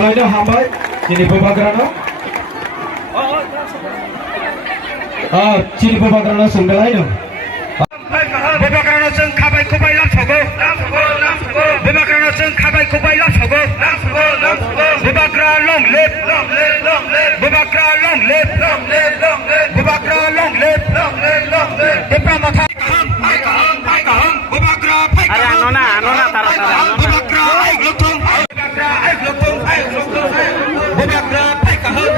Belanya hambai, sini Babagrana. Sini Babagrana sembelanya. Babagrana seng kabai kubai lam sogo. Babagrana seng kabai kubai lam sogo. Babagrana long live. Babagrana long live. Babagrana long live. Depa mata kaham. Babagrana pai kaham. Nona tara. Babagrana ai glotong. Babagrana pai kaham.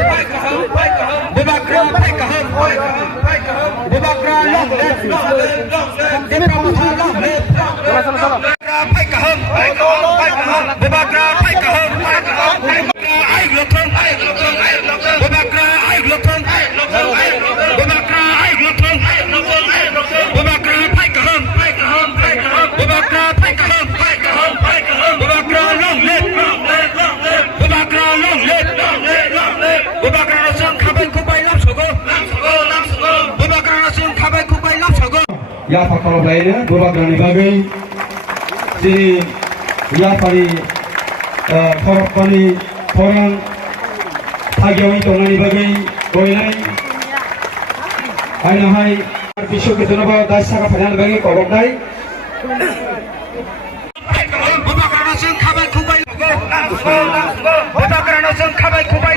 Babagrana pai kaham. Babagrana long live. Depa mata long live. Pai kaham. Babagrana pai kaham. Ai glotong. Babagrana ai glotong. Babagrana ai glotong. Babagrana pai kaham. Babagrana pai kaham. Babagrana long live. Babagrana long live. Babagrana sung kabai kubai lam sogo. Babagrana sung kabai kubai lam sogo. Ya pakal lainnya Babagrana bagai sini ya pari korok pani orang hagiawi tongani bagai koinai aina hai bisho ke tunaba dasa ka padan bagai korok dai Babagrana sung kabai kubai logo. Babagrana sung kabai kubai